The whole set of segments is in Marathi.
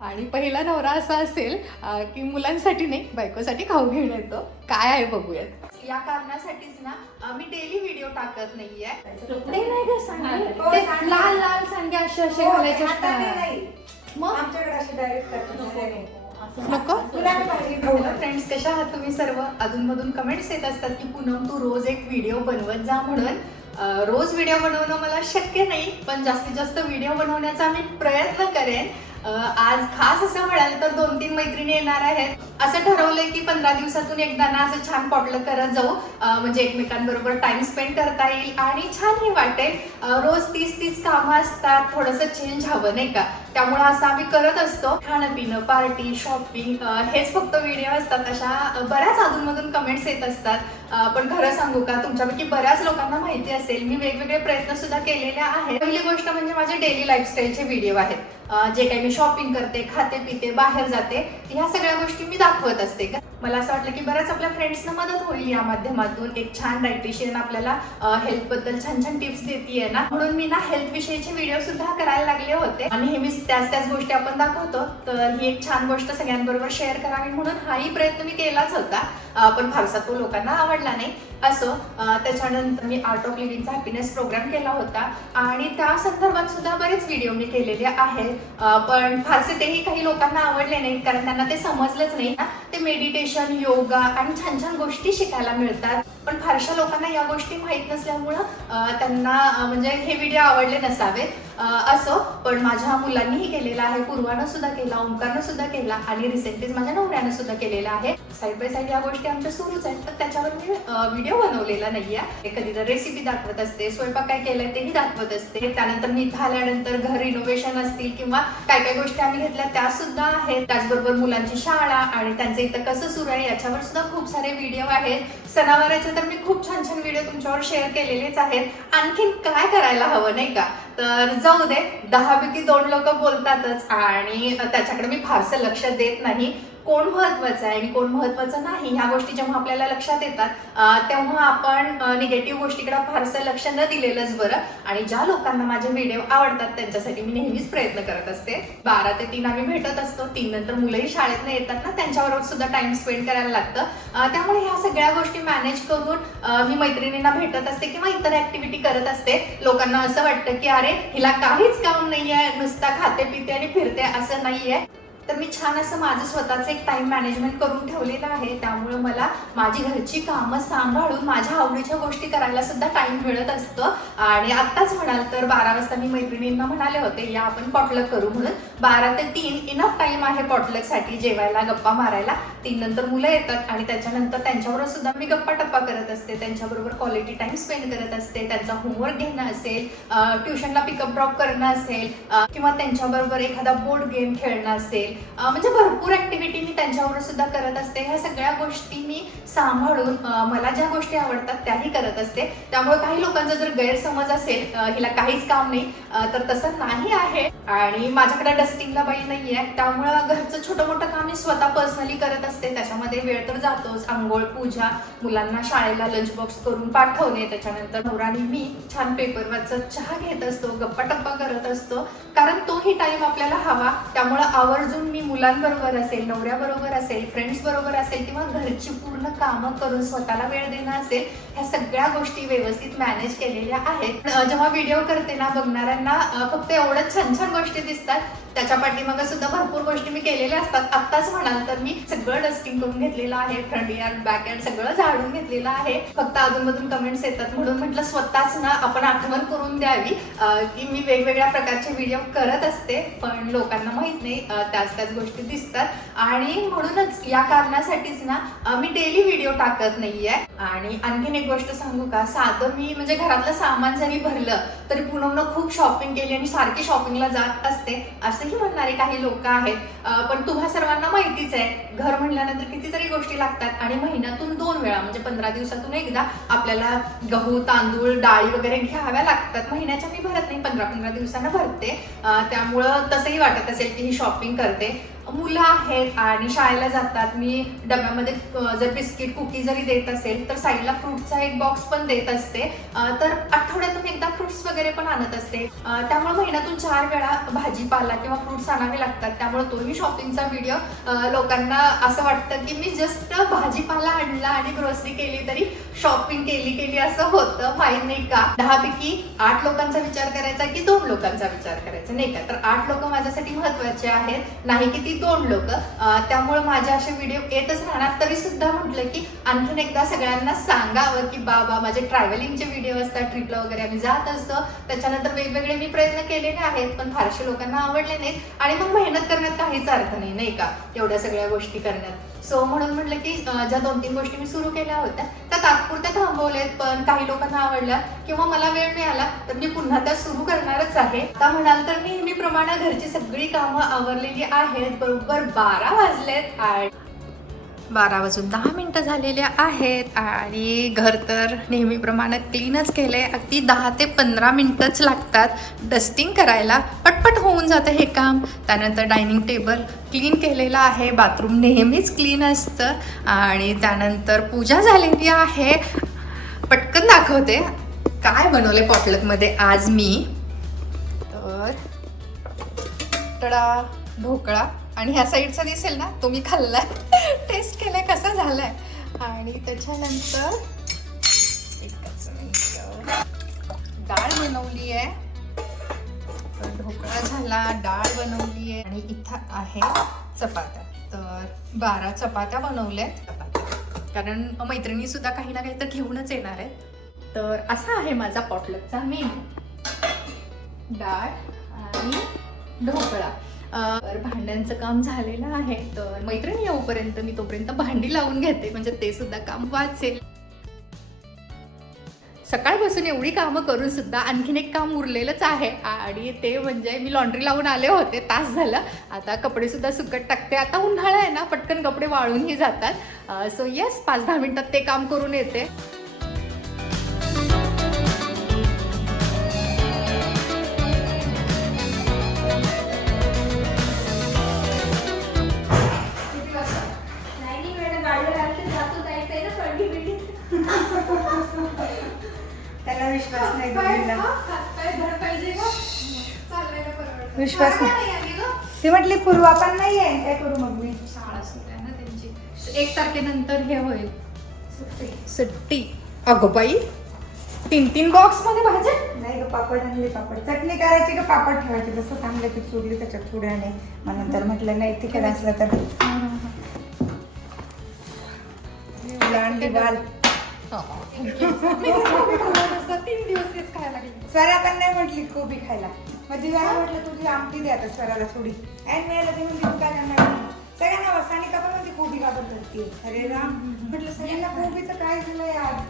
आणि पहिला नवरा असा असेल की मुलांसाठी नाही बायकोसाठी खाऊ घेऊन येतो. काय आहे बघूयात. या कारणासाठीच ना मी डेली व्हिडिओ टाकत नाहीये. नाही ग सांगे. हो, ते सांगे. लाल लाल सांगे असे असे हो, घालायचे असतात. मग? आमच्याकडे असे डायरेक्ट करतात. नको. फ्रेंड्स कशा आहात तुम्ही सर्व? अधूनमधून कमेंट्स येत असतात की पूनम तू रोज एक व्हिडिओ बनवत जा म्हणून. अं, रोज व्हिडिओ बनवणं मला शक्य नाही पण जास्तीत जास्त व्हिडिओ बनवण्याचा मी प्रयत्न करेन. आज खास असं म्हणाल तर दोन तीन मैत्रिणी येणार आहेत. असं ठरवलंय की पंधरा दिवसातून एकदा ना असं छान पॉटलं करत जाऊ. म्हणजे एकमेकांबरोबर टाइम स्पेंड करता येईल आणि छानही वाटेल. रोज तीस तीस कामं असतात थोडंसं चेंज हवं नाही का? त्यामुळे असं आम्ही करत असतो. खाणं पिणं पार्टी शॉपिंग हेच फक्त व्हिडिओ असतात. अशा बऱ्याच अधूनमधून कमेंट्स येत असतात. पण खरं सांगू का तुमच्यापैकी बऱ्याच लोकांना माहिती असेल मी वेगवेगळे प्रयत्न सुद्धा केलेले आहेत. पहिली गोष्ट म्हणजे माझे डेली लाईफस्टाईलचे व्हिडिओ आहेत. जे काही मी शॉपिंग करते खाते पिते बाहेर जाते ह्या सगळ्या गोष्टी मी दाखवत असते. का मला असं वाटलं की बऱ्याच आपल्या फ्रेंड्सना मदत होईल या माध्यमातून. एक छान डायटिशियन आपल्याला हेल्थबद्दल छान छान टिप्स देते ना. म्हणून मी ना हेल्थ विषयीचे व्हिडिओ सुद्धा करायला लागले होते. आणि नेहमीच त्याच त्याच गोष्टी आपण दाखवतो. तर ही एक छान गोष्ट सगळ्यांबरोबर शेअर करावी म्हणून हाही प्रयत्न मी केलाच होता. पण फारसा तो लोकांना आवडला नाही. असो त्याच्यानंतर मी आर्ट ऑफ लिव्हिंगचा हॅपीनेस प्रोग्राम केला होता. आणि त्या संदर्भात सुद्धा बरेच व्हिडिओ मी केलेले आहेत. पण फारसे तेही काही लोकांना आवडले नाहीत कारण त्यांना ते समजलंच नाही ना. ते मेडिटेशन योगा आणि छान छान गोष्टी शिकायला मिळतात. पण फारशा लोकांना या गोष्टी माहीत नसल्यामुळं त्यांना म्हणजे हे व्हिडिओ आवडले नसावेत. असो पण माझ्या मुलांनीही केलेला आहे. पूर्वानं सुद्धा केला ओंकारनं सुद्धा केला आणि रिसेंटलीच माझ्या नवऱ्यानं सुद्धा केलेला आहे. साईड बाय साईड या गोष्टी आमच्या सुरूच आहेत पण त्याच्यावर मी व्हिडिओ बनवलेला नाहीये. कधी तर रेसिपी दाखवत असते स्वयंपाक काय केलंय तेही दाखवत असते. त्यानंतर मी इथं आल्यानंतर घर इनोव्हेशन असतील किंवा काय काय गोष्टी आम्ही घेतल्या त्या सुद्धा आहेत. त्याचबरोबर मुलांची शाळा आणि त्यांचं इथं कसं सुरू आहे याच्यावर सुद्धा खूप सारे व्हिडिओ आहेत. सणावाराच्या तर मी खूप छान छान व्हिडिओ तुमच्यावर शेअर केलेलेच आहेत. आणखीन काय करायला हवं नाही का? तर जाऊ दे दहापैकी दोन लोक बोलतातच आणि त्याच्याकडे मी फारसं लक्ष देत नाही. कोण महत्वाचं आहे आणि कोण महत्वाचं नाही ह्या गोष्टी जेव्हा आपल्याला लक्षात येतात तेव्हा आपण निगेटिव्ह गोष्टीकडे फारसं लक्ष न दिलेलंच बरं. आणि ज्या लोकांना माझे व्हिडिओ आवडतात त्यांच्यासाठी मी नेहमीच प्रयत्न करत असते. बारा ते तीन आम्ही भेटत असतो. तीन नंतर मुलंही शाळेतनं येतात ना त्यांच्याबरोबर सुद्धा टाइम स्पेंड करायला लागतं. त्यामुळे ह्या सगळ्या गोष्टी मॅनेज करून मी मैत्रिणींना भेटत असते किंवा इतर ऍक्टिव्हिटी करत असते. लोकांना असं वाटतं की अरे हिला काहीच काम नाहीये नुसता खाते पिते आणि फिरते असं नाहीये. तर मी छान असं माझं स्वतःचं एक टाईम मॅनेजमेंट करून ठेवलेलं आहे. त्यामुळे मला माझी घरची कामं सांभाळून माझ्या आवडीच्या गोष्टी करायला सुद्धा टाइम मिळत असतं. आणि आत्ताच म्हणाल तर बारा वाजता मी मैत्रिणींना म्हणाले होते या आपण पॉटलक करू. म्हणून बारा ते तीन इनफ टाइम आहे पॉटलकसाठी जेवायला गप्पा मारायला. तीन नंतर मुलं येतात आणि त्याच्यानंतर त्यांच्याबरोबर सुद्धा मी गप्पा टप्पा करत असते. त्यांच्याबरोबर क्वालिटी टाईम स्पेंड करत असते. त्यांचा होमवर्क घेणं असेल ट्युशनला पिकअप ड्रॉप करणं असेल किंवा त्यांच्याबरोबर एखादा बोर्ड गेम खेळणं असेल म्हणजे भरपूर ऍक्टिव्हिटी मी त्यांच्यावर सुद्धा करत असते. ह्या सगळ्या गोष्टी मी सांभाळून मला ज्या गोष्टी आवडतात त्याही करत असते. त्यामुळे काही लोकांचा जर गैरसमज असेल हिला काहीच काम नाही तर तसं नाही आहे. आणि माझ्याकडे डस्टिंगला बाई नाही आहे त्यामुळं घरचं छोटं मोठं काम मी स्वतः पर्सनली करत असते. त्याच्यामध्ये वेळ तर जातोच. आंघोळ पूजा मुलांना शाळेला लंच बॉक्स करून पाठवणे. त्याच्यानंतर नवराने मी छान पेपर वाचत चहा घेत असतो. गप्पा टप्पा करत असतो. कारण तोही टाईम आपल्याला हवा. त्यामुळं आवर्जून मी मुलांबरोबर असेल नवऱ्याबरोबर असेल फ्रेंड्स बरोबर असेल किंवा घरची पूर्ण कामं करून स्वतःला वेळ देणं असेल ह्या सगळ्या गोष्टी व्यवस्थित मॅनेज केलेल्या आहेत. जेव्हा व्हिडिओ करते ना बघणाऱ्यांना फक्त एवढं छान छान गोष्टी दिसतात त्याच्या पाठीमागे सुद्धा भरपूर गोष्टी मी केलेल्या असतात. आत्ताच म्हणाल तर मी सगळं डस्टिंग करून घेतलेलं आहे. फ्रंट यार्ड बॅक यार्ड सगळं झाडून घेतलेलं आहे. फक्त अधूनमधून कमेंट्स येतात म्हणून म्हटलं स्वतःच ना आपण आठवण करून द्यावी. की मी वेगवेगळ्या प्रकारचे व्हिडिओ करत असते पण लोकांना माहीत नाही त्याच त्याच गोष्टी दिसतात. आणि म्हणूनच या कारणासाठीच ना मी डेली व्हिडिओ टाकत नाहीये. आणि आणखीन एक गोष्ट सांगू का? साधं मी म्हणजे घरातलं सामान जरी भरलं तरी पुन्हा खूप शॉपिंग केली आणि सारखी शॉपिंगला जात असते. असंही म्हणणारे काही लोक आहेत. पण तुम्हा सर्वांना माहितीच आहे. घर म्हणल्यानंतर कितीतरी गोष्टी लागतात आणि महिन्यातून दोन वेळा म्हणजे पंधरा दिवसातून एकदा आपल्याला गहू तांदूळ डाळी वगैरे घ्याव्या लागतात. महिन्याच्या मी भरत नाही पंधरा पंधरा दिवसांना भरते. त्यामुळं तसंही वाटत असेल की ही शॉपिंग करते. मुलं आहेत आणि शाळेला जातात मी डब्यामध्ये जर बिस्किट कुकी जरी देत असेल तर साईडला फ्रुटचा एक बॉक्स पण देत असते. तर आठवड्यातून एकदा फ्रुट्स वगैरे पण आणत असते. त्यामुळे महिन्यातून चार वेळा भाजीपाला किंवा फ्रुट्स आणावे लागतात. त्यामुळे तोही शॉपिंगचा व्हिडिओ लोकांना असं वाटतं की मी जस्ट भाजीपाला आणला आणि ग्रोसरी केली तरी शॉपिंग केली केली असं होतं. माहीत नाही का? दहापैकी आठ लोकांचा विचार करायचा की दोन लोकांचा विचार करायचा नाही का? तर आठ लोक माझ्यासाठी महत्त्वाचे आहेत. नाही की ती दोन लोक. त्यामुळे माझे असे व्हिडिओ येतच राहणार. तरी सुद्धा म्हटलं की आणखीन एकदा सगळ्यांना सांगावं की बाबा माझे ट्रॅव्हलिंगचे व्हिडिओ असतात ट्रिपला वगैरे आम्ही जात असतो. त्याच्यानंतर वेगवेगळे मी प्रयत्न केलेले आहेत पण फारसे लोकांना आवडले नाहीत. आणि मग मेहनत करण्यात काहीच अर्थ नाही नाही का? एवढ्या सगळ्या गोष्टी करण्यात. सो म्हणून म्हटलं की ज्या दोन तीन गोष्टी मी सुरू केल्या होत्या त्या तात्पुरत्या थांबवल्यात पण काही लोकांना आवडल्या किंवा मला वेळ मिळाला तर मी पुन्हा त्या सुरू करणारच आहे. आता म्हणाल तर नेहमीप्रमाणे घरची सगळी कामं आवरलेली आहेत बरोबर बारा वाजलेत. आणि बारा वाजून दहा मिनटं झालेल्या आहेत आणि घर तर नेहमीप्रमाणे क्लीनच केलं आहे अगदी दहा ते पंधरा मिनटंच लागतात डस्टिंग करायला. पटपट होऊन जातं हे काम. त्यानंतर डायनिंग टेबल क्लीन केलेलं आहे. बाथरूम नेहमीच क्लीन असतं. आणि त्यानंतर पूजा झालेली आहे. पटकन दाखवते. काय बनवले पॉटलकमध्ये आज मी? तर टडा ढोकळा आणि ह्या साईडचा दिसेल ना? तो मी आहे टेस्ट केलं कसा आहे आणि त्याच्यानंतर एकच मिनिट डाळ बनवली आहे तर ढोकळा झाला डाळ बनवली आहे आणि इथं आहे चपात्या. तर बारा चपात्या बनवल्या चपात्या कारण मैत्रिणी सुद्धा काही ना काही तर घेऊनच येणार आहेत. तर असा आहे माझा पॉटलकचा मेनू डाळ आणि ढोकळा. तर भांड्यांचं काम झालेलं आहे. तर मैत्रिणी येऊपर्यंत मी तोपर्यंत भांडी लावून घेते. म्हणजे ते सुद्धा काम वाचेल. सकाळपासून एवढी कामं करून सुद्धा आणखीन एक काम उरलेलंच आहे. आणि ते म्हणजे मी लॉन्ड्री लावून आले होते. तास झालं. आता कपडे सुद्धा सुकट टाकते. आता उन्हाळा आहे ना पटकन कपडे वाळूनही जातात. सो येस पाच दहा मिनिटात ते काम करून येते. विश्वास नाही. विश्वास नाही. ती म्हटली पूर्वा पण नाही आहे काय करू मग मी? एक तारखेनंतर हे होईल. सुट्टी. अगं बाई तीन तीन बॉक्समध्ये भाज्या? नाही ग पापड आणले पापड. चटणी करायची का पापड ठेवायची. जसं चांगलं की चुरली त्याच्यात थोड्याने मग नंतर म्हटलं नाही तिखट असलं तर. बाल. तीन दिवस तेच खायला लागले. स्वरा पण नाही म्हटली कोबी खायला. मग दिवाला म्हटलं तुझी आमटी दे आता स्वराला थोडी. ऐन वेळेला ती म्हणली "तू काय करणार म्हणून." सगळ्यांना सानिका पण म्हणते कोबी का करते अरे राम. म्हटलं सगळ्यांना कोबीचं काय झालंय आज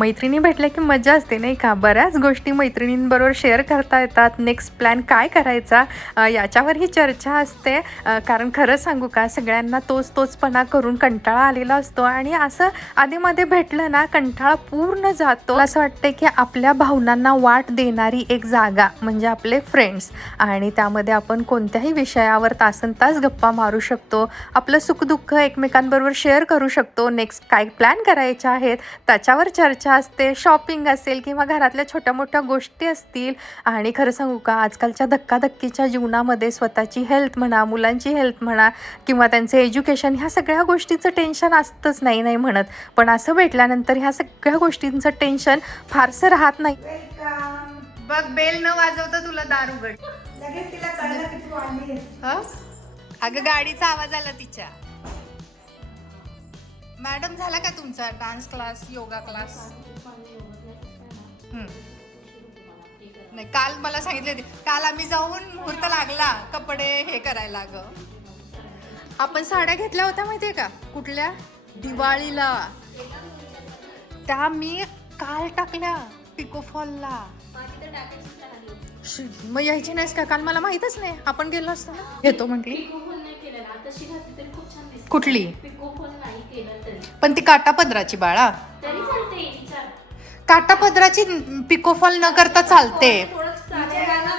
मैत्रिणी भेटल्या की मजा असते नाही का? बऱ्याच गोष्टी मैत्रिणींबरोबर शेअर करता येतात. नेक्स्ट प्लॅन काय करायचा? याच्यावर ही चर्चा असते. कारण खरं सांगू का सगळ्यांना तोच तोचपणा करून कंटाळा आलेला असतो आणि असं आधीमध्ये भेटलं ना कंटाळा पूर्ण जातो. असं वाटतं की आपल्या भावनांना वाट देणारी एक जागा म्हणजे आपले फ्रेंड्स आणि त्यामध्ये आपण कोणत्याही विषयावर तासन तास गप्पा मारू शकतो. आपलं सुखदुःख एकमेकांबरोबर शेअर करू शकतो. नेक्स्ट काय प्लॅन करायचे आहेत? त्याच्यावर चर्चा असते शॉपिंग असेल किंवा घरातल्या छोट्या मोठ्या गोष्टी असतील. आणि खरं सांगू का आजकालच्या धक्काधक्कीच्या जीवनामध्ये स्वतःची हेल्थ म्हणा मुलांची हेल्थ म्हणा किंवा त्यांचं एज्युकेशन ह्या सगळ्या गोष्टीचं टेन्शन असतंच नाही नाही म्हणत. पण असं भेटल्यानंतर ह्या सगळ्या गोष्टींचं टेन्शन फारसं राहत नाही. वेलकम बघ बेल न वाजवता तुला दार उघड. लगेच तिला कळलं की तू आली अगं गाडीचा आवाज आला तिच्या. मॅडम झाला का तुमचा डान्स क्लास योगा क्लास नाही काल मला सांगितले होते काल आम्ही जाऊन मुहूर्त लागला कपडे हे करायला ग. आपण साड्या घेतल्या होत्या माहितीये का? कुठल्या? दिवाळीला. त्या मी काल टाकल्या पिकोफॉलला मग यायची नाहीस का? काल मला माहितच नाही. आपण गेलो असतो ना? घेतो म्हटली. तशी घातली तरी खूप छान दिसते. कुठली? पिकोफोल नाही केलं तरी. पण ती काटा पदराची बाळा. तरी चालते विचार. काटा पदराची पिकोफॉल न करता चालते. थोडंच तिच्या गाणं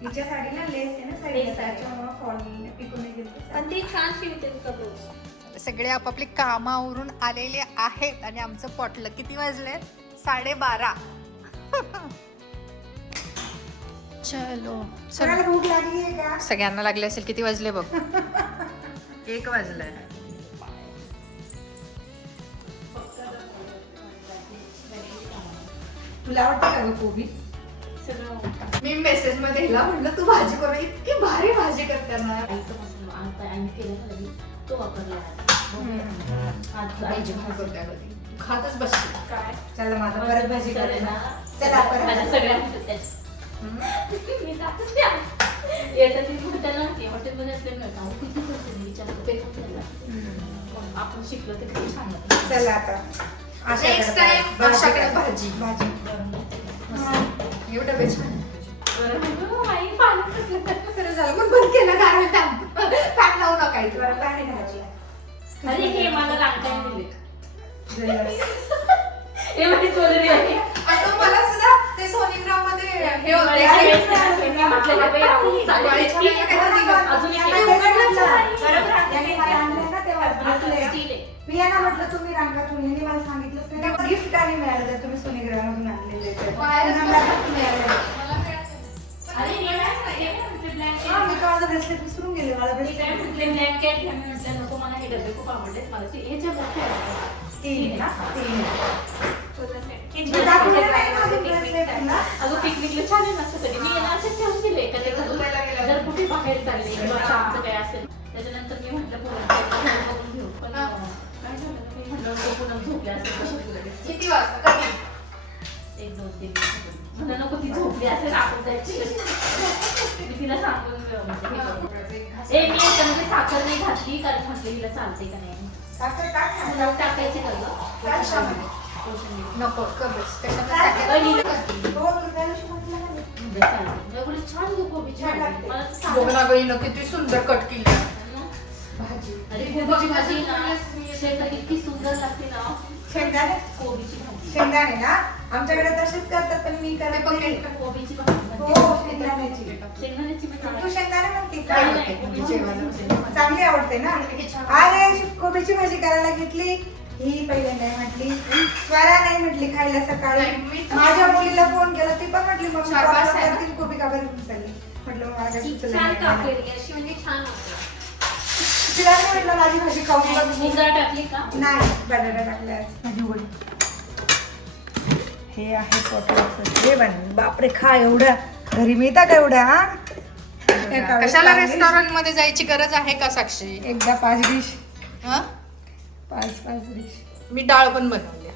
हिच्या साडीला लेस आहे ना साईडला. Lace आहे. त्याच्यामुळे फॉल पिकून गेली पण ती छान शिवते कपडे सगळे आपापली कामावरून आलेले आहेत आणि आमचं पॉटलं किती वाजले साडेबारा. चलो. सगळ्याला भूक लागली आहे का? सगळ्यांना लागले असेल किती वाजले बघ. एक वाजलाय. तुला आवडते का ग कोबी? मी मेसेजमध्ये हिला म्हटलं तू भाजी करू इतकी भारी भाजी करते ना. भाजी. करते. तू. खातच बसते. काय? चला माझा परत भाजी चला कर ना. चला परत. माझ्या सगळ्या म्हणतात त्याच. मी जातच द्या येतं ती ना की हॉटेलमध्ये असले मिळतं अहो, किती पैसे? विचारतो ते आपण शिकलो ते किती छान होतं. चला आता भाजी. भाजी. एवढं आहे. बरं म्हणलं, आई पाणी सुटलं. खरं झालं पण बंद केलं गारळ फॅन लावू नका इथे. तुला पाणी घालायची. अरे हे मला रांगताना दिले. हे आहे मला सुद्धा सोनीग्राममध्ये हे होते. दिवाळीच्या वेळेस ना, मी म्हटलं हे तुम्ही रांगातून यांनी मला सांगितलंच नाही गिफ्ट का नाही मिळालं जर तुम्ही सोनीग्राममधून आणलेले हे? हे. हा, मी माझं ब्रेसलेट विसरून गेले. मला ब्रेसलेट नको मला हे डबे खूप आवडलेत. मला ते मोठे. तीन तीन हे मी दाखवलं नाही ना अजून bracelet ना. अगं पिकनिकला छान आहे ना कधी मी याला असं ठेवून दिले कधी घालून जर कुठे बाहेर चालले किंवा आमचं काय असेल त्याच्यानंतर मी म्हटलं पूर्ण बघून घेऊ. पण. अं, काय झालं ना, मी म्हटलं तो पूर्ण झोपली असेल कशात लगेच. किती वाजता? कधी? एक दोन तीन दिवस म्हणलं नको ती झोपली असेल आपण जायची. मी तिला सांगून म्हणजे. ए मी याच्यामध्ये साखर नाही घातली कारण म्हटलं हिला चालते का नाही? साखर टाकायची का गं? नको कबस एवढी छान झोप छान किती सुंदर कट केली भाजी ना सुंदर लागते ना शेंगदाणे कोबीची शेंगदाणे ना आमच्याकडे तसेच करतात पण मी ते कोबीची हो शेंगदाण्याची तू शेंगदाणे म्हणते चांगली आवडते ना हे अरे कोबीची भाजी करायला घेतली. ही पहिल्यांदा म्हटली स्वरा नाही म्हटली खायला सकाळी नाही, मी तर- माझ्या मुलीला फोन केला ती पण म्हटली मग चार पाच आहे ना? करतील कोबी का बरं चालली म्हटलं मग मला काही ती सुचलं छान नाही. कापलेली अशी म्हणजे छान होते तिला नाही म्हटलं माझी भाजी खाऊन बघ. मुगा टाकली का नाही बटाटा टाकला आज. भाजी उघडी हे आहे पोटाचं जेवण बापरे खा एवढं घरी मिळता का एवढा हा? एका वेळेस कशाला. रेस्टॉरंटमध्ये जायची गरज आहे का साक्षी एकदा पाच डिश हं? पाच पाच डिश. मी डाळ पण बनवली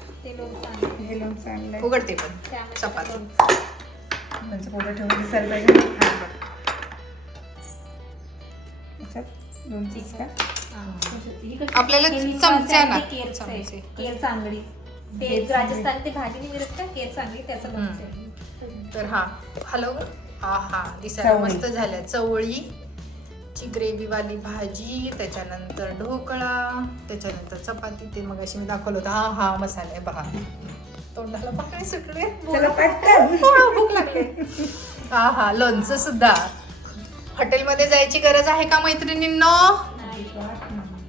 हे उघडते पण. चपाती. लोणचं. पोटं ठेवून दिसायला पाहिजे का? आपल्याला ना केर चांगली. ते. राजस्थान ते भाजी मिळत का? केर चांगली त्याचं. तर हा हॅलो हा हा दिसायला. मस्त झाल्या. चवळी. ची ग्रेव्ही वाली भाजी त्याच्यानंतर ढोकळा त्याच्यानंतर चपाती ते मग अशी मी दाखवलं होतं. हा हा मसाले आहे पहा तोंडाला पाणी सुटले पटकन. भूक लागली. हा हा लोणचं सुद्धा. हॉटेलमध्ये जायची गरज आहे का मैत्रिणींनो?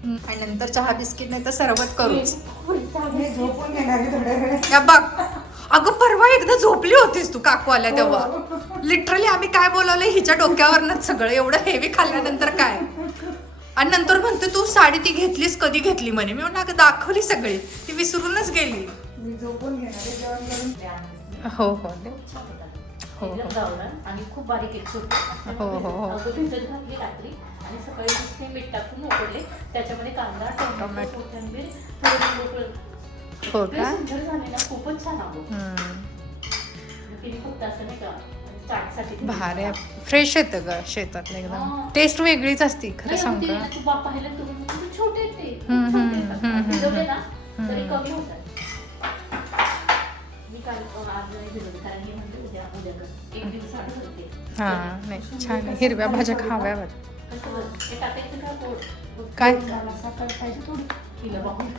आणि नंतर चहा बिस्किट नाही तर सरबत करूच. या बघ. अगं परवा एकदा झोपली होतीस तू काकू आल्या तेव्हा. लिटरली आम्ही काय बोलावलं हिच्या डोक्यावरनच सगळं एवढं हेवी खाल्ल्यानंतर काय? आणि नंतर म्हणते तू साडी ती घेतलीस कधी घेतली म्हणे? मी म्हणलं अगं दाखवली सगळी. ती विसरूनच गेली. हो हो. हो, हो. गावरान आणि. खूप बारीक एक छोटे. हो, हो, हो. अगं भिजत घातली रात्री. आणि सकाळी मीठ टाकून उकडले. त्याच्यामध्ये कांदा टोमॅटो. कोथिंबीर हो का? खूपच छान. भारी फ्रेश येतं ग शेतातलं एकदम. टेस्ट वेगळीच असती खरं सांग हे नाही छान. हिरव्या भाज्या खाव्यावर. काय?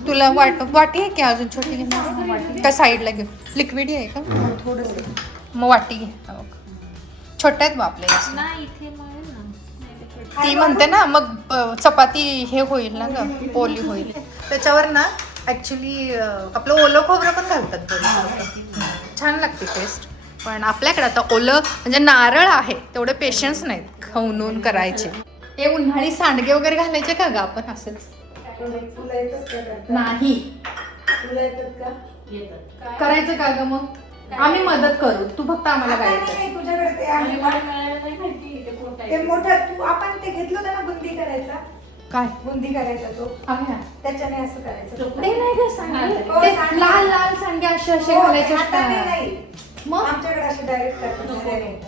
तिला वाट वाटी आहे की अजून छोटी का साईडला घेऊ. लिक्विड आहे का? मग वाटी घे. हा. छोट्या आहेत नाही ते म्हणते ना मग चपाती हे होईल ना ग ओली होईल. त्याच्यावर ना ऍक्च्युली आपलं ओलं खोबरं पण घालतात. छान लागते टेस्ट पण आपल्याकडे आता ओलं म्हणजे नारळ आहे तेवढे पेशन्स नाहीत खवणून करायचे. हे उन्हाळी सांडगे वगैरे घालायचे का ग आपण असंच? तुला येतात का करता? नाही. तुला येतात का? येतात. करायचं का ग मग? आम्ही मदत करू. तू फक्त आम्हाला आता नाही, नाही, तुझ्याकडे ते आणि आहे मला मिळालं नाही माहिती ते कोण ते काय मोठं तू आपण ते घेतलं होतं ना बुंदी करायचा? काय? बुंदी करायचा तो. ना? त्याच्याने असं करायचं. ते नाही ग हो, ते. लाल लाल सांडगे असे असे हो, घालायचे हाताने असतात. नाही मग? आमच्याकडे असे डायरेक्ट करतात घराने.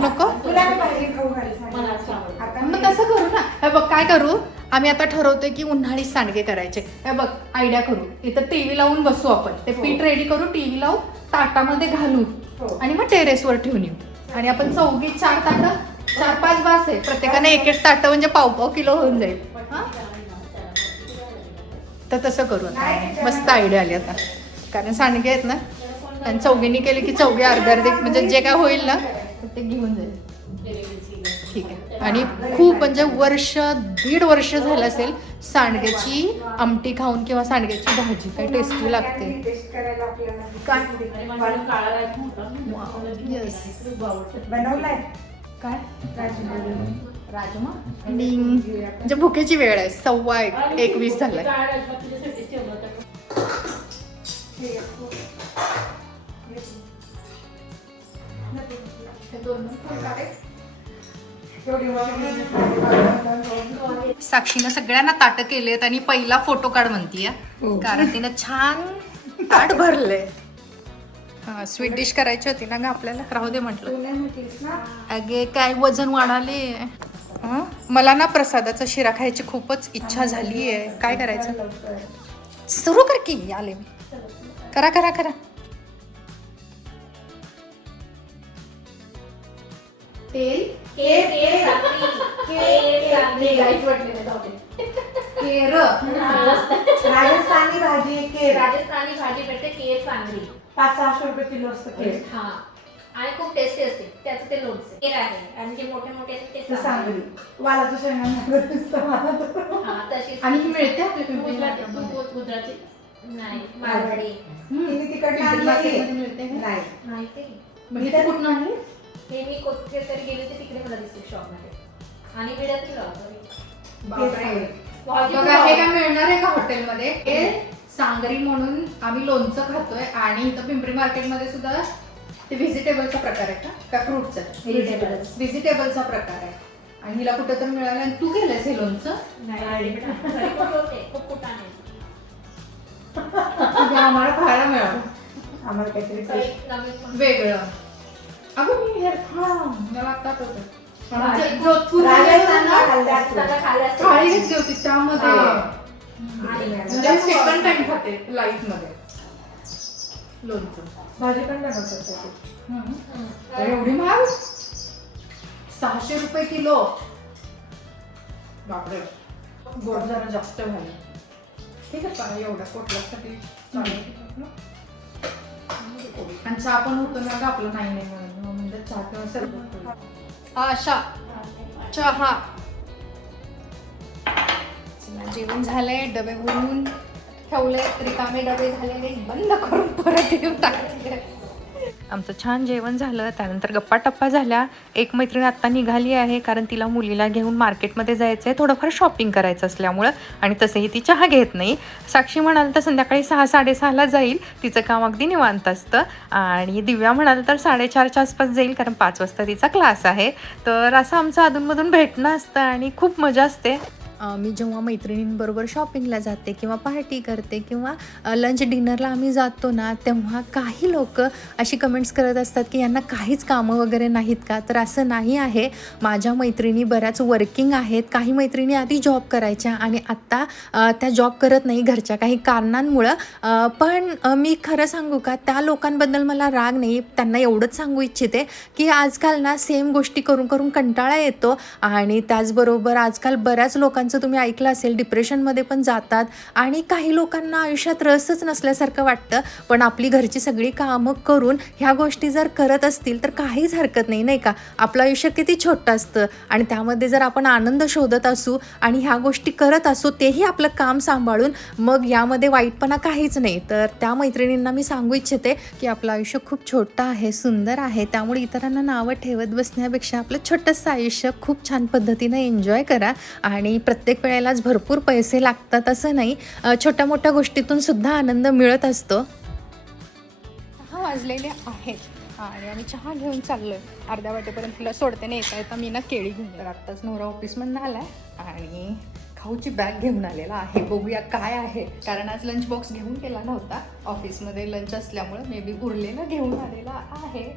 नको? तुला काय पाहिजे? खाऊ घाल सांग. मला असं आवडतं. आता मग मी- तसं करू ना. हे बघ काय करू? आम्ही आता ठरवतोय की उन्हाळी सांडगे करायचे. हे बघ आयडिया करू इथं टीव्ही लावून बसू आपण. ते हो. पीठ रेडी करू टीव्ही लावू ताटामध्ये घालू हो. आणि मग टेरेसवर ठेवून येऊ. आणि आपण चौघी चार ताटं चार पाच बास आहे. प्रत्येकाने एक एक ताटं म्हणजे पाव पाव किलो होऊन जाईल. हा? तर तसं करू आता. मस्त आयडिया आली आता. कारण सांडगे आहेत ना. आणि चौघींनी केले की चौघे अर्धे अर्धे म्हणजे जे काय होईल ना ते घेऊन जाईल. ठीक आहे. आणि खूप म्हणजे वर्ष दीड वर्ष झालं असेल सांडग्याची आमटी खाऊन किंवा सांडग्याची भाजी काय टेस्टी लागते. काय? म्हणजे भुकेची वेळ आहे सव्वा एक एकवीस झालाय. काळा साक्षीनं सगळ्यांना ताटं केलेत आणि पहिला फोटो काढ म्हणतीय. हो. कारण तिनं छान ताट भरले हा स्वीट डिश करायची होती ना ग आपल्याला? राहू दे म्हटलं. अगे काय वजन वाढाले? मला ना प्रसादाचा शिरा खायची खूपच इच्छा झाली आहे काय करायचं. सुरू कर की आले मी. करा करा करा. तेल केर केर वाटले नाही, जाऊ दे. केर राजस्थानी भाजी केर राजस्थानी भाजी भेटते केर सांगली पाच सहाशे रुपये किलो असतं केर हा. आणि खूप टेस्टी असते. त्याचं ते लोणचे. केर आहे. आणि जे मोठे मोठे असते ते ते सांगली सांगली वालाचं शेंगदाणा दिसतं मला तर. हा तशीच. आणि ही मिळते आपल्या पिंपरी गुजराती मार्केटमध्ये? गुजराती? नाही. मारवाडी तिने तिकडनं पिंपरी आणलेली मार्केटमध्ये मिळते का? नाही. माहिती. मग इथे कुठून आणली? कुठे तरी गेले ते तिकडे मला आणि विड्यातील बापरे. भाजी बघा हे काय मिळणार आहे का हॉटेलमध्ये? हे सांगरी म्हणून आम्ही लोणचं खातोय आणि इथं पिंपरी मार्केटमध्ये सुद्धा ते व्हेजिटेबलचा प्रकार आहे का? का फ्रुटचा? Vegetables. व्हेजिटेबलचा प्रकार आहे. आणि हिला कुठं तर मिळालं आणि तू केलंयस हे लोणचं? ते आम्हाला खायला मिळालं. आम्हाला काहीतरी वेगळं. अगं मी हे हा मला आत्ताच होतं. जोधपूर खाल्लं असतं. थाळी घेतली होती त्यामध्ये. हा. आणि म्हणजे सेकंड टाइम खाते लाईफमध्ये. लोणचं. भाजी पण बनवतात त्याची. हम्म. तर एवढी महाग? सहाशे रुपये किलो. बापरे. गोड जरा जास्त झालं. ठीक आहे चालेल एवढ्या कोटल्यासाठी चालेल. आणि चहा पण होतो ना ग आपलं नाही नाही म्हणून आशा ah, चहा जेवण झालंय डबे भरून ठेवले रिकामे डबे झालेले बंद करून परत येऊन टाकले आमचं छान जेवण झालं. त्यानंतर गप्पा टप्पा झाल्या. एक मैत्रीण आत्ता निघाली आहे कारण तिला मुलीला घेऊन मार्केटमध्ये जायचं आहे थोडंफार शॉपिंग करायचं असल्यामुळं आणि तसंही ती चहा घेत नाही. साक्षी म्हणाल तर संध्याकाळी सहा साडेसहाला जाईल. तिचं काम अगदी निवांत असतं. आणि दिव्या म्हणाल तर साडेचारच्या आसपास जाईल कारण पाच वाजता तिचा क्लास आहे. तर असं आमचं अधूनमधून भेटणं असतं आणि खूप मजा असते. मी जेव्हा मैत्रिणींबरोबर शॉपिंगला जाते किंवा पार्टी करते किंवा लंच डिनरला आम्ही जातो ना तेव्हा काही लोक अशी कमेंट्स करत असतात की यांना काहीच कामं वगैरे नाहीत का? तर असं नाही आहे. माझ्या मैत्रिणी बऱ्याच वर्किंग आहेत. काही मैत्रिणी आधी जॉब करायच्या आणि आत्ता त्या जॉब करत नाही घरच्या काही कारणांमुळं. पण मी खरं सांगू का? त्या लोकांबद्दल मला राग नाही. त्यांना एवढंच सांगू इच्छिते की आजकाल ना सेम गोष्टी करून करून कंटाळा येतो आणि त्याचबरोबर आजकाल बऱ्याच लोकांचं लोकांचं तुम्ही ऐकलं असेल डिप्रेशनमध्ये पण जातात आणि काही लोकांना आयुष्यात रसच नसल्यासारखं वाटतं. पण आपली घरची सगळी कामं करून ह्या गोष्टी जर करत असतील तर काहीच हरकत नाही नाही का? आपलं आयुष्य किती छोटं असतं आणि त्यामध्ये जर आपण आनंद शोधत असू आणि ह्या गोष्टी करत असू तेही आपलं काम सांभाळून मग यामध्ये वाईटपणा काहीच नाही. तर त्या मैत्रिणींना मी सांगू इच्छिते की आपलं आयुष्य खूप छोटं आहे सुंदर आहे. त्यामुळे इतरांना नावं ठेवत बसण्यापेक्षा आपलं छोटंसं आयुष्य खूप छान पद्धतीनं एन्जॉय करा आणि प्रत्येक प्रत्येक वेळेलाच भरपूर पैसे लागतात असं नाही. छोट्या मोठ्या गोष्टीतून सुद्धा आनंद मिळत असतो. सहा वाजलेले आहेत. आणि आम्ही चहा घेऊन चाललोय. अर्ध्या वाटेपर्यंत तिला सोडते नाही येता येता मी ना केळी घेऊन तर आत्ताच नवरा ऑफिसमधून आलाय. आणि खाऊची बॅग घेऊन आलेला आहे. बघूया काय आहे. कारण आज लंच बॉक्स घेऊन गेला नव्हता. ऑफिसमध्ये लंच असल्यामुळं मे बी उरलेलं घेऊन आलेला आहे.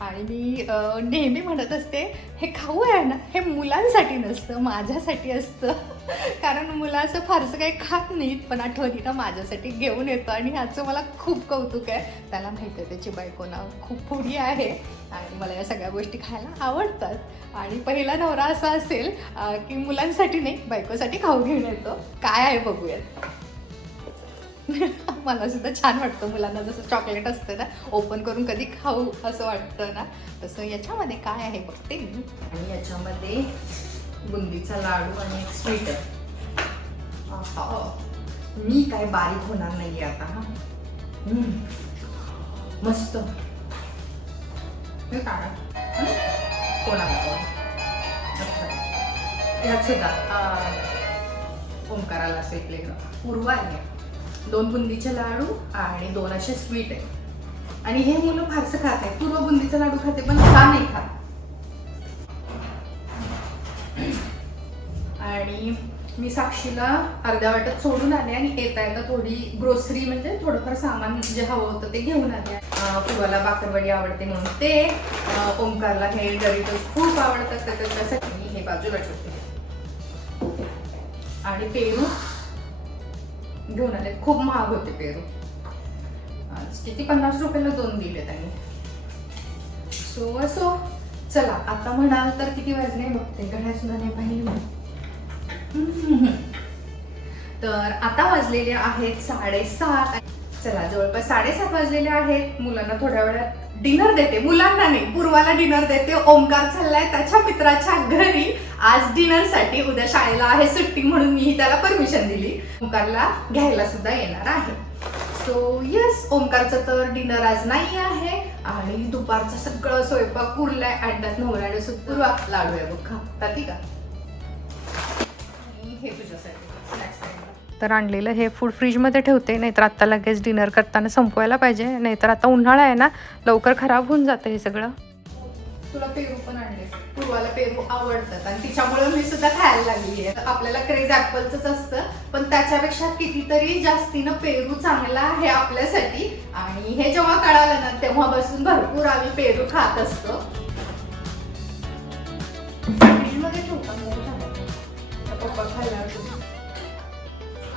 आणि मी नेहमी म्हणत असते हे खाऊ आहे ना हे मुलांसाठी नसतं माझ्यासाठी असतं. कारण मुलं असं फारसं काही खात नाहीत पण आठवणीनं माझ्यासाठी घेऊन येतो आणि ह्याचं मला खूप कौतुक आहे. त्याला माहिती आहे त्याची बायको ना खूप पुढी आहे आणि मला या सगळ्या गोष्टी खायला आवडतात. आणि पहिला नवरा असा असेल की मुलांसाठी नाही बायकोसाठी खाऊ घेऊन येतो. काय आहे बघूयात. मला सुद्धा छान वाटतं मुलांना जसं चॉकलेट असतं ना ओपन करून कधी खाऊ असं वाटतं ना. तसं याच्यामध्ये काय आहे बघते मी. आणि याच्यामध्ये बुंदीचा लाडू आणि एक स्वेटर मी काय बारीक होणार नाही आता हा. मस्त. हे कोणाला याच सुद्धा ओंकाराला असेल प्ले पूर्व आहे. दोन बुंदीचे लाडू आणि दोन असे स्वीट आहे आणि हे मुलं फारसं खात नाही पूर्व बुंदीचा लाडू खाते पण का नाही खात? आणि मी साक्षीला अर्ध्या वाटत सोडून आले आणि येता येता थोडी ग्रोसरी म्हणजे थोडंफार सामान जे हवं होतं ते घेऊन आले. पुवाला पूर्वाला बाकरवडी आवडते म्हणून ते ओंकारला हे डरिटोस खूप आवडतात तर त्याच्यासाठी मी हे बाजूला ठेवते. आणि पेरू घेऊन आले. खूप महाग होते पेरू. आज किती? पन्नास रुपयाला दोन दिले त्यांनी. सो असो चला आता म्हणाल तर किती वाजले? बघते गणेश सुद्धा नाही तर आता वाजलेले आहेत साडेसात. चला जवळपास साडेसात वाजलेले आहेत. मुलांना थोड्या वेळात डिनर देते. मुलांना नाही पूर्वाला डिनर देते. ओंकार चाललाय त्याच्या मित्राच्या घरी. आज डिनरसाठी उद्या शाळेला आहे सुट्टी म्हणून मी त्याला परमिशन दिली. ओंकारला घ्यायला सुद्धा येणार आहे. सो येस ओंकारचं तर डिनर आज नाही आहे. आणि दुपारचं सगळं स्वयंपाक उरलाय. आणि त्यात नवऱ्याने सुद्धा लाडू आहे बघ. खा का हे तुझ्यासाठी स्नॅक्स तर आणलेलं हे फूड फ्रीजमध्ये ठेवते. नाहीतर आत्ता लगेच डिनर करताना संपवायला पाहिजे. नाहीतर आता उन्हाळा आहे ना लवकर खराब होऊन जातं हे सगळं. तुला पेरू पण आणले पूर्वाला पेरू आवडतात आणि तिच्यामुळे मी सुद्धा खायला लागली आहे. आपल्याला क्रेज ऍपलच असतं पण त्याच्यापेक्षा कितीतरी जास्तीनं पेरू चांगला आहे आपल्यासाठी. आणि हे जेव्हा कळालं ना तेव्हापासून भरपूर आम्ही पेरू खात असतो. फ्रीजमध्ये ठेवता पप्पा खायला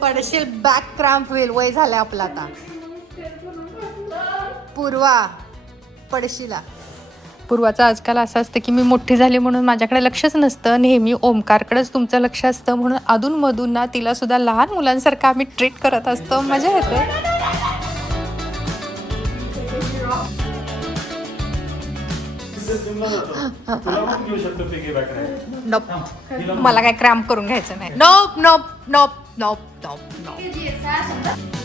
पडशील बॅक क्रॅम्प होईल वय झालं आपलं आता. पूर्वा पडशीला. पूर्वाचं आजकाल असं असतं की मी मोठी झाली म्हणून माझ्याकडे लक्षच नसतं. नेहमी ओमकारकडेच तुमचं लक्ष असतं म्हणून अधूनमधून ना तिला सुद्धा लहान मुलांसारखं आम्ही ट्रीट करत असतो. मजा येते. जिमला जातो. तुला पण घेऊ शकतो पिके बॅक? नोप मला काय क्रॅम्प करून घ्यायचं नाही. नोप नोप नोप नोप नोप नोप